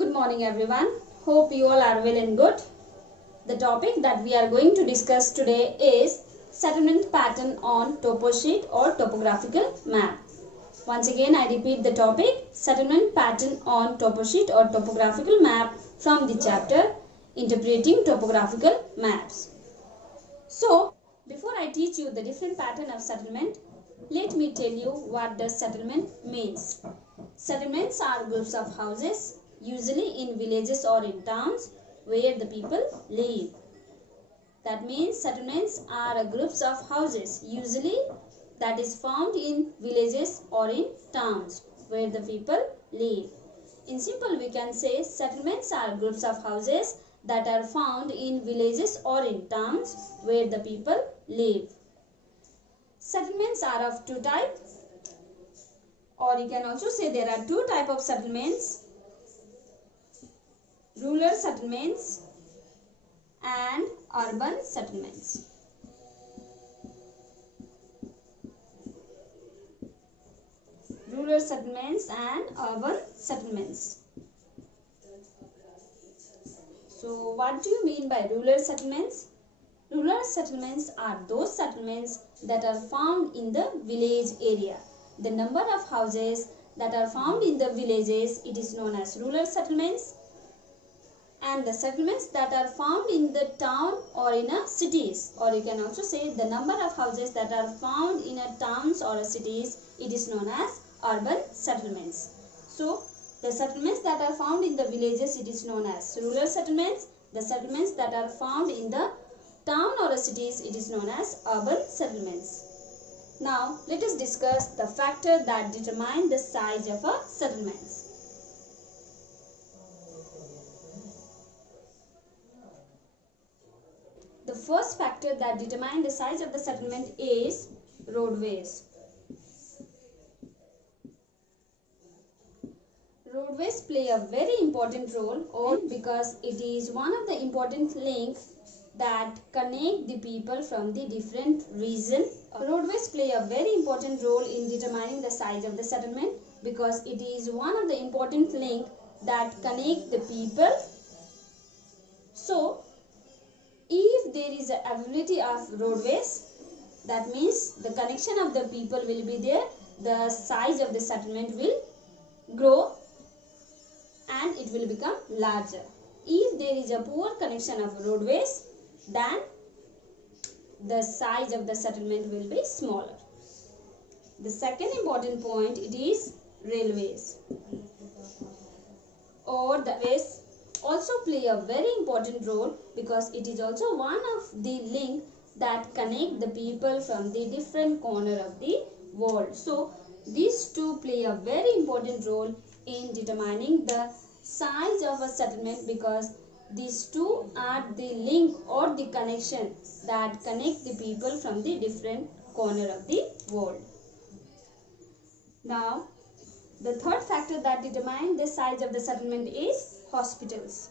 Good morning everyone. Hope you all are well and good. The topic that we are going to discuss today is settlement pattern on topo sheet or topographical map. Once again I repeat the topic, settlement pattern on topo sheet or topographical map from the chapter Interpreting Topographical Maps. So, before I teach you the different pattern of settlement, let me tell you what does settlement means. Settlements are groups of houses, usually in villages or in towns where the people live. That means settlements are groups of houses, usually that is found in villages or in towns where the people live. In simple, we can say settlements are groups of houses that are found in villages or in towns where the people live. Settlements are of two types, or you can also say there are two types of settlements: rural settlements and urban settlements. Rural settlements and urban settlements. So what do you mean by rural settlements? Rural settlements are those settlements that are found in the village area. The number of houses that are found in the villages, it is known as rural settlements. And the settlements that are found in the town or in a cities, or you can also say the number of houses that are found in a towns or a cities, it is known as urban settlements. So the settlements that are found in the villages, it is known as rural settlements. The settlements that are found in the town or a cities, it is known as urban settlements. Now let us discuss the factor that determine the size of a settlement. The first factor that determines the size of the settlement is roadways. Roadways play a very important role because it is one of the important links that connect the people from the different region. Roadways play a very important role in determining the size of the settlement because it is one of the important link that connect the people. So if there is a availability of roadways, that means the connection of the people will be there, the size of the settlement will grow and it will become larger. If there is a poor connection of roadways, then the size of the settlement will be smaller. The second important point, it is railways, or the ways also play a very important role because it is also one of the link that connect the people from the different corner of the world. So these two play a very important role in determining the size of a settlement because these two are the link or the connection that connect the people from the different corner of the world. Now the third factor that determines the size of the settlement is hospitals.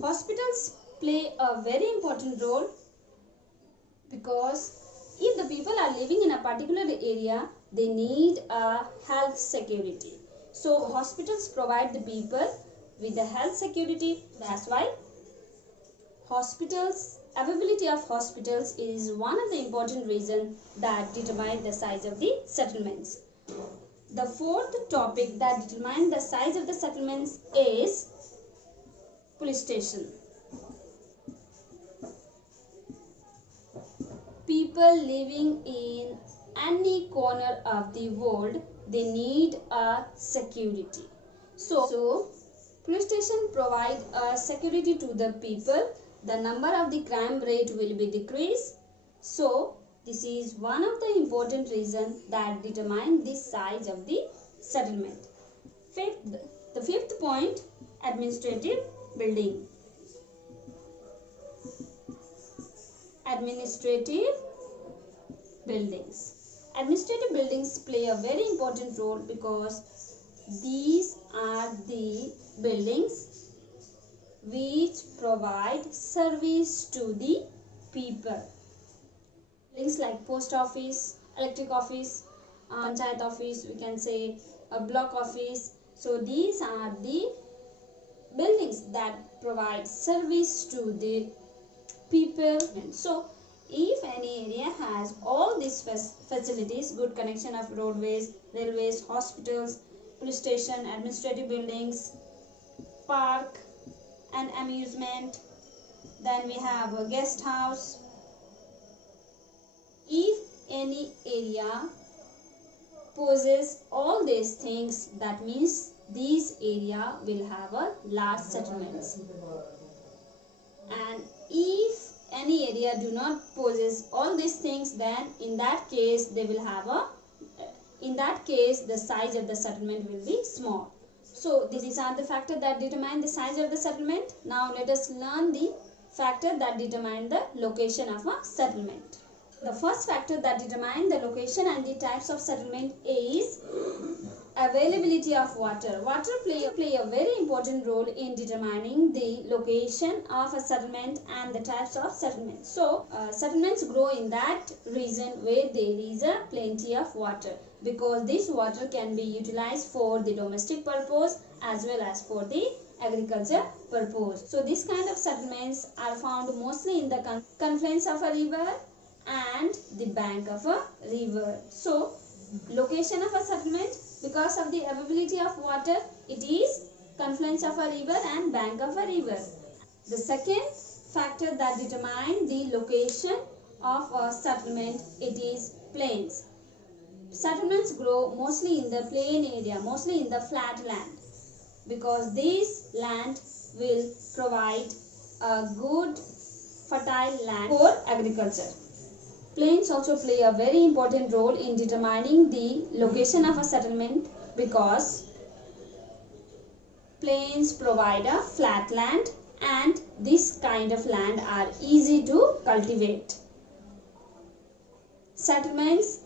Hospitals play a very important role because if the people are living in a particular area, they need a health security. So hospitals provide the people with the health security. That's why availability of hospitals is one of the important reasons that determine the size of the settlements. The fourth topic that determines the size of the settlements is police station. People living in any corner of the world, they need a security. So police station provide a security to the people. The number of the crime rate will be decreased. So this is one of the important reasons that determine the size of the settlement. The fifth point, administrative building. Administrative buildings. Administrative buildings play a very important role because these are the buildings which provide service to the people. Buildings like post office, electric office, panchayat office, we can say a block office. So these are the buildings that provide service to the people. So if any area has all these facilities, good connection of roadways, railways, hospitals, police station, administrative buildings, park and amusement, then we have a guest house. If any area possesses all these things, that means this area will have a large settlements. And if any area do not possess all these things, then in that case they will have the size of the settlement will be small. So these are the factors that determine the size of the settlement. Now let us learn the factor that determine the location of a settlement. The first factor that determine the location and the types of settlement is availability of water. Water play a very important role in determining the location of a settlement and the types of settlements. So settlements grow in that region where there is a plenty of water, because this water can be utilized for the domestic purpose as well as for the agriculture purpose. So this kind of settlements are found mostly in the confluence of a river and the bank of a river. So location of a settlement, because of the availability of water, it is confluence of a river and bank of a river. The second factor that determines the location of a settlement, it is plains. Settlements grow mostly in the plain area, mostly in the flat land, because this land will provide a good fertile land for agriculture. Plains also play a very important role in determining the location of a settlement, because plains provide a flat land and this kind of land are easy to cultivate. Settlements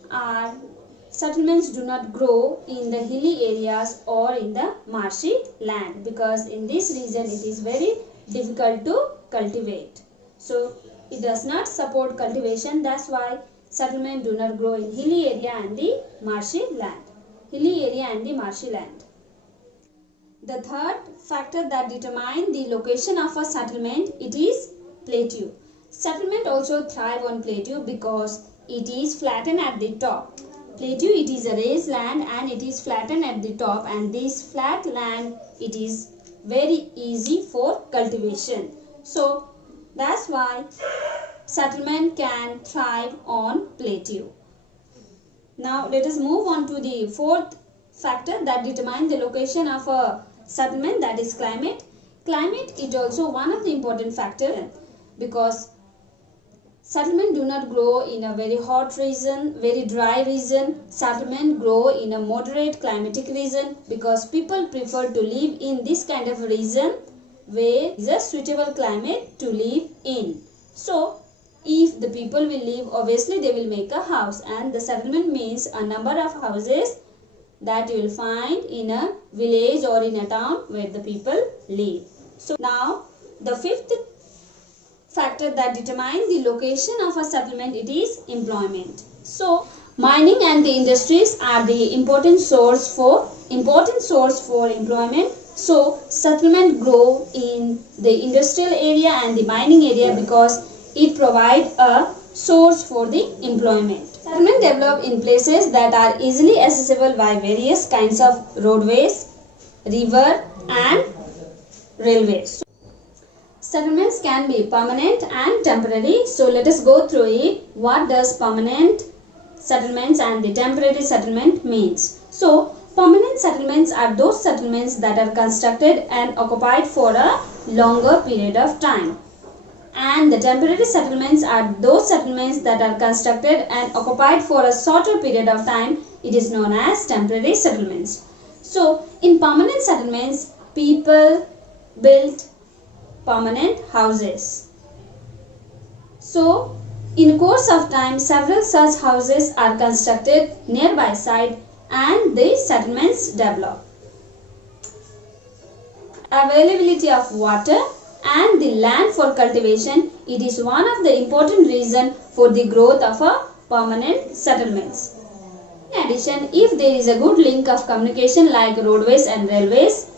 do not grow in the hilly areas or in the marshy land, because in this region it is very difficult to cultivate. So it does not support cultivation. That's why settlement do not grow in hilly area and the marshy land. The third factor that determines the location of a settlement, it is plateau. Settlement also thrive on plateau because it is flattened at the top. Plateau, it is a raised land and it is flattened at the top, and this flat land, it is very easy for cultivation. So that's why settlement can thrive on plateau. Now let us move on to the fourth factor that determines the location of a settlement, that is climate. Climate is also one of the important factors, because settlement do not grow in a very hot region, very dry region. Settlement grow in a moderate climatic region, because people prefer to live in this kind of region where is a suitable climate to live in. So if the people will live, obviously they will make a house, and the settlement means a number of houses that you will find in a village or in a town where the people live. So now the fifth factor that determines the location of a settlement, it is employment. So mining and the industries are the important source for employment. So settlement grow in the industrial area and the mining area, because it provide a source for the employment. Settlement develop in places that are easily accessible by various kinds of roadways, river and railways. Settlements can be permanent and temporary. So let us go through it. What does permanent settlements and the temporary settlement means? So permanent settlements are those settlements that are constructed and occupied for a longer period of time. And the temporary settlements are those settlements that are constructed and occupied for a shorter period of time. It is known as temporary settlements. So in permanent settlements, people built permanent houses. So in course of time, several such houses are constructed nearby side and the settlements develop. Availability of water and the land for cultivation, it is one of the important reasons for the growth of a permanent settlements. In addition, if there is a good link of communication like roadways and railways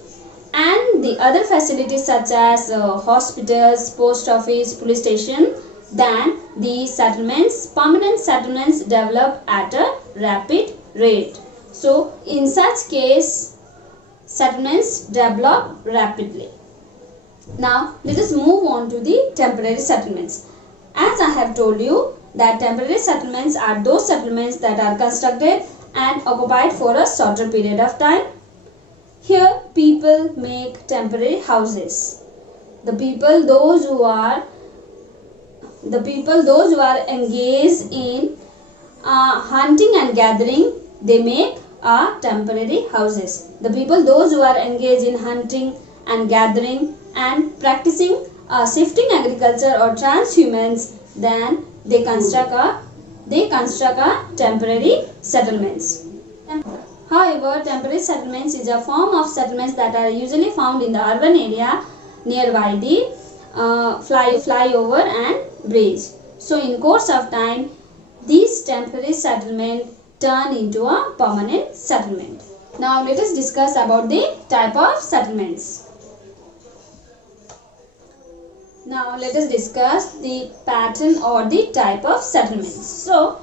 and the other facilities such as hospitals, post office, police station, then the settlements, permanent settlements develop at a rapid rate. So in such case, settlements develop rapidly. Now let us move on to the temporary settlements. As I have told you that temporary settlements are those settlements that are constructed and occupied for a shorter period of time. Here people make temporary houses. The people those who are engaged in hunting and gathering, they make temporary houses. The people those who are engaged in hunting and gathering and practicing shifting agriculture or transhumance, then they construct a temporary settlements. However, temporary settlements is a form of settlements that are usually found in the urban area nearby the flyover and bridge. So in course of time, these temporary settlement turn into a permanent settlement. Now let us discuss about the type of settlements. Now let us discuss the pattern or the type of settlements. So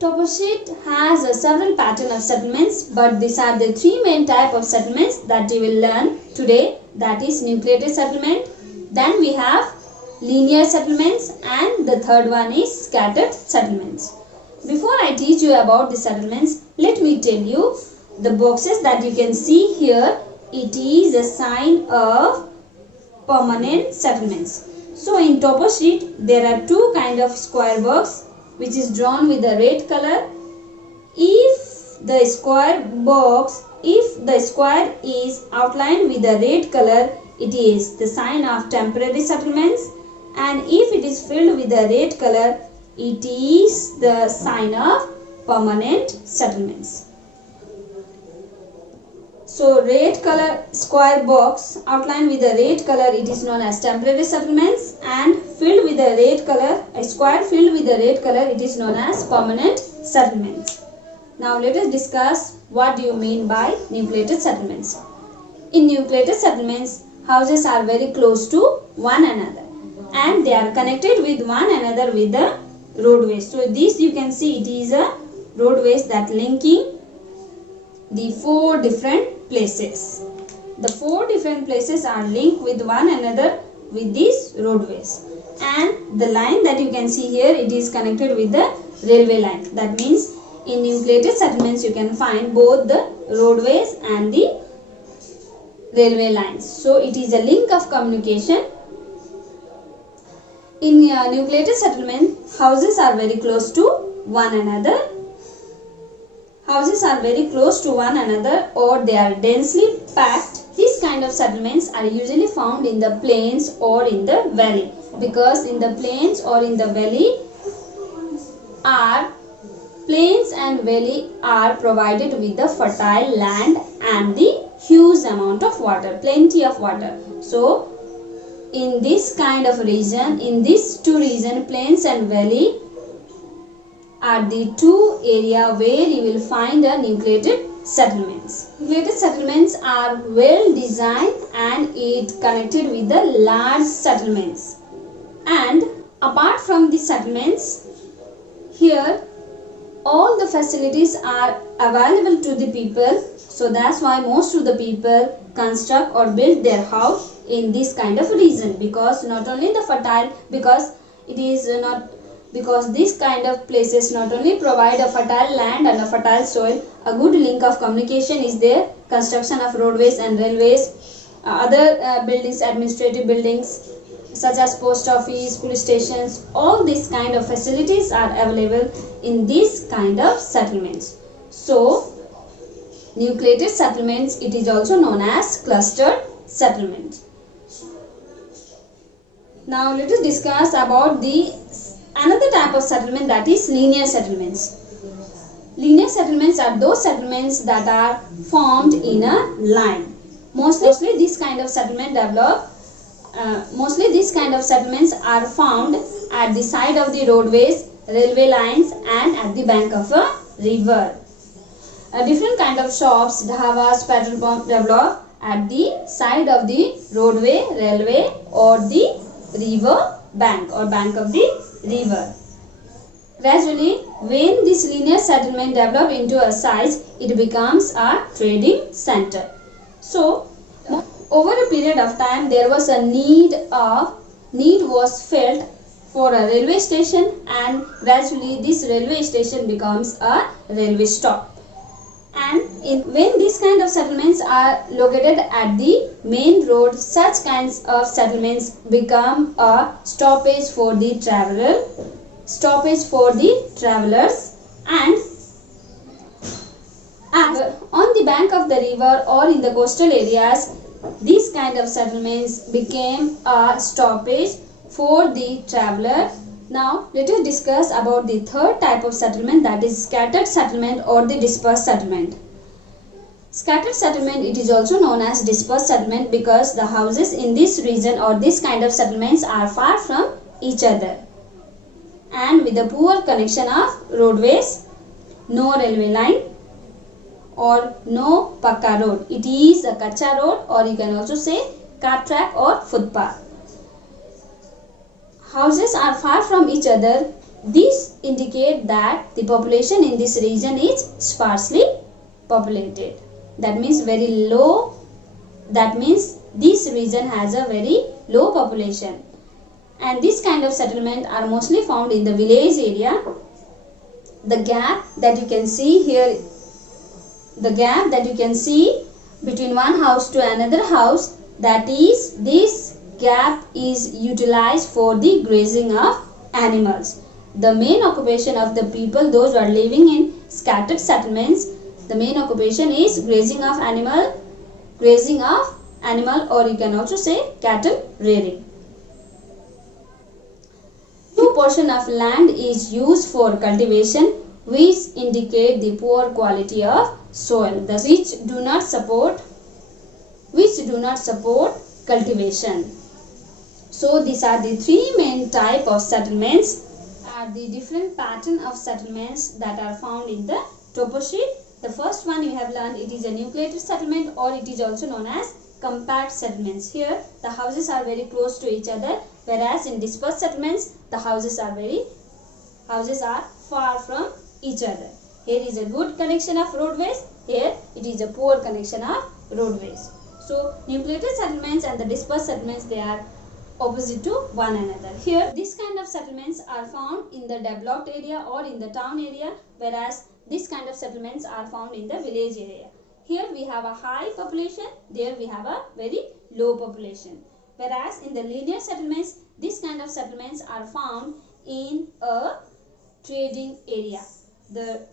Topo-sheet has several pattern of settlements, but these are the three main type of settlements that you will learn today. That is nucleated settlement, then we have linear settlements, and the third one is scattered settlements. Before I teach you about the settlements, let me tell you the boxes that you can see here. It is a sign of permanent settlements. So in Topo-sheet there are two kind of square box which is drawn with the red color. If the square is outlined with the red color, it is the sign of temporary settlements, and if it is filled with the red color, it is the sign of permanent settlements. So red color square box outlined with the red color, it is known as temporary settlements, and filled with the red color, a square filled with the red color, it is known as permanent settlements. Now let us discuss what do you mean by nucleated settlements. In nucleated settlements, houses are very close to one another and they are connected with one another with the roadways. So this you can see, it is a roadways that linking the four different places. The four different places are linked with one another with these roadways, and the line that you can see here, it is connected with the railway line. That means in nucleated settlements you can find both the roadways and the railway lines. So it is a link of communication. In nucleated settlement, houses are very close to one another. Houses are very close to one another, or they are densely packed. These kind of settlements are usually found in the plains or in the valley, because in the plains or in the valley are provided with the fertile land and the huge amount of water, plenty of water. So in this kind of region, in these two regions, plains and valley, are the two area where you will find a nucleated settlements. Nucleated settlements are well designed and it connected with the large settlements. And apart from the settlements, here all the facilities are available to the people. So that's why most of the people construct or build their house in this kind of region, because not only the fertile, because these kind of places not only provide a fertile land and a fertile soil, a good link of communication is there, construction of roadways and railways, other buildings, administrative buildings such as post office, police stations, all these kind of facilities are available in these kind of settlements. So nucleated settlements, it is also known as clustered settlement. Now let us discuss about another type of settlement, that is linear settlements. Linear settlements are those settlements that are formed in a line. Mostly these kind of settlements are found at the side of the roadways, railway lines, and at the bank of a river. A different kind of shops, dhabas, petrol pump develop at the side of the roadway, railway or the river bank or bank of the river. Gradually, when this linear settlement developed into a size, it becomes a trading center. So, over a period of time, there was a need was felt for a railway station, and gradually this railway station becomes a railway stop. And when these kind of settlements are located at the main road, such kinds of settlements become a stoppage for the travelers, and on the bank of the river or in the coastal areas, these kind of settlements became a stoppage for the traveler. Now let us discuss about the third type of settlement, that is scattered settlement or the dispersed settlement. Scattered settlement, it is also known as dispersed settlement because the houses in this region or this kind of settlements are far from each other and with a poor connection of roadways, no railway line or no pakka road. It is a kacha road, or you can also say cart track or footpath. Houses are far from each other. These indicate that the population in this region is sparsely populated. That means very low. That means this region has a very low population. And this kind of settlement are mostly found in the village area. The gap that you can see here, between one house to another house, that is, this gap is utilized for the grazing of animals. The main occupation of the people, those who are living in scattered settlements, the main occupation is grazing of animal, or you can also say cattle rearing. Two portion of land is used for cultivation, which indicate the poor quality of soil, which do not support cultivation. So these are the three main type of settlements, are the different pattern of settlements that are found in the topo sheet. The first one you have learned, it is a nucleated settlement, or it is also known as compact settlements. Here the houses are very close to each other, whereas in dispersed settlements the houses are far from each other. Here is a good connection of roadways, here it is a poor connection of roadways. So nucleated settlements and the dispersed settlements, they are opposite to one another. Here this kind of settlements are found in the developed area or in the town area, whereas this kind of settlements are found in the village area. Here we have a high population, there we have a very low population. Whereas in the linear settlements, this kind of settlements are found in a trading area. The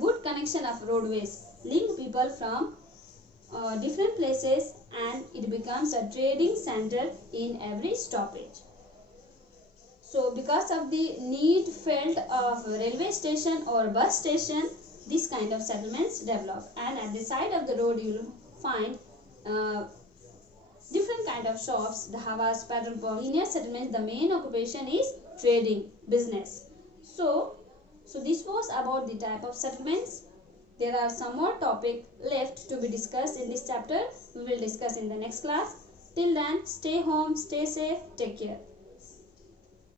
good connection of roadways link people from different places, and it becomes a trading center in every stoppage. So because of the need felt of a railway station or bus station, this kind of settlements develop, and at the side of the road you will find different kind of shops, dhabas, petrol pumps. Linear settlements, the main occupation is trading business. So this was about the type of settlements. There are some more topic left to be discussed in this chapter. We will discuss in the next class. Till then, stay home, stay safe, take care.